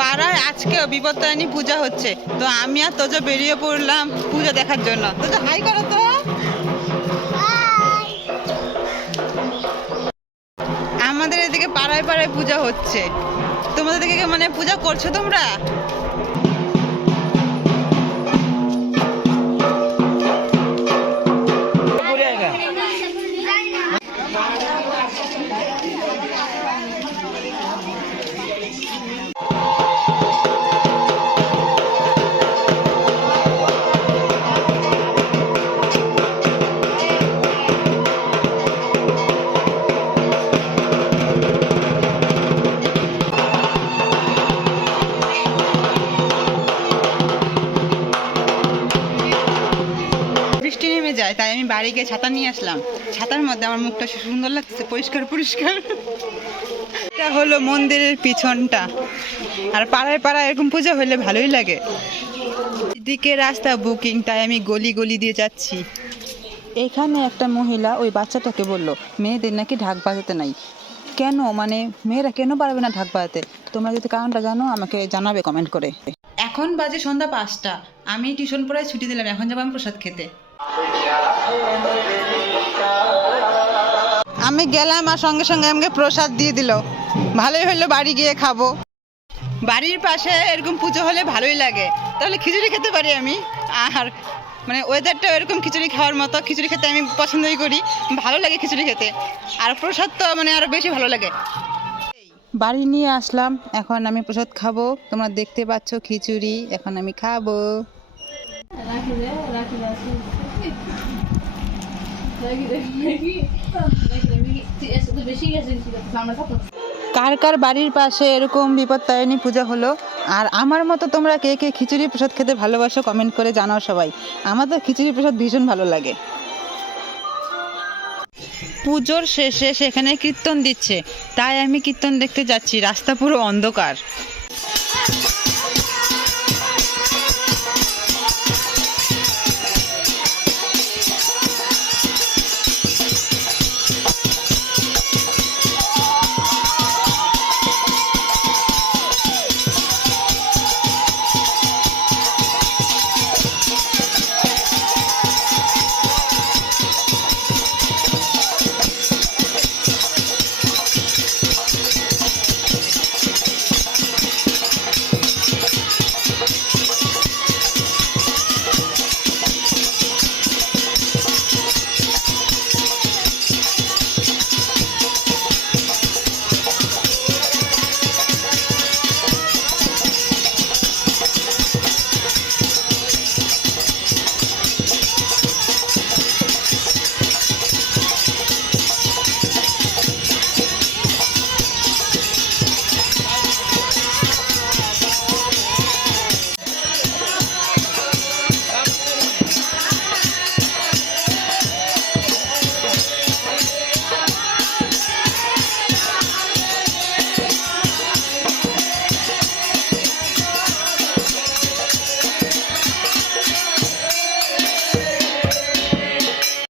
পাড়ায় আজকেও বিপত্তারিণী পূজা হচ্ছে, তো আমি আর তোজো বেরিয়ে পড়লাম পূজা দেখার জন্য। তোজো হাই করো তো। আমাদের এদিকে পাড়ায় পাড়ায় পূজা হচ্ছে, তোমাদের দিকে মানে পূজা করছো তোমরা? বৃষ্টি নেমে যায়, তাই আমি বাড়ি গিয়ে ছাতা নিয়ে আসলাম। ছাতার মধ্যে আমার মুখটা সুন্দর লাগছে, পরিষ্কার পরিষ্কার। এটা হলো মন্দিরের পিছনটা। আর পাড়ায় পাড়ায় এরকম পুজো হলে ভালোই লাগে। এদিকে রাস্তা বুকিং, তাই আমি গলি গলি দিয়ে যাচ্ছি। এখানে একটা মহিলা ওই বাচ্চাটাকে বলল মেয়েদের নাকি ঢাক বাজাতে নাই। কেন, মানে মেয়েরা কেন পারবে না ঢাক বাজাতে? তোমরা যদি কারণটা জানো আমাকে জানাবে কমেন্ট করে। এখন বাজে সন্ধ্যা 5টা, আমি টিউশন পড়ায় ছুটি দিলাম, এখন যাবো আমি প্রসাদ খেতে। আমি গেলাম আর সঙ্গে সঙ্গে আমাকে প্রসাদ দিয়ে দিল। ভালোই হলো, বাড়ি গিয়ে খাবো। বাড়ির পাশে এরকম পুজো হলে ভালোই লাগে, তাহলে খিচুড়ি খেতে পারি আমি। আর মানে ওয়েদারটা এরকম খিচুড়ি খাওয়ার মতো, খিচুড়ি খেতে আমি পছন্দই করি, ভালো লাগে খিচুড়ি খেতে। আর প্রসাদ তো মানে আরো বেশি ভালো লাগে। বাড়ি নিয়ে আসলাম, এখন আমি প্রসাদ খাবো। তোমরা দেখতে পাচ্ছ খিচুড়ি, এখন আমি খাবো। কার কার বাড়ির পাশে এরকম বিপত্তারিণী পূজা হলো? আর আমার মতো তোমরা কে কে খিচুড়ি প্রসাদ খেতে ভালোবাসো কমেন্ট করে জানাও সবাই। আমার তো খিচুড়ি প্রসাদ ভীষণ ভালো লাগে। পুজোর শেষে সেখানে কীর্তন দিচ্ছে, তাই আমি কীর্তন দেখতে যাচ্ছি। রাস্তা পুরো অন্ধকার।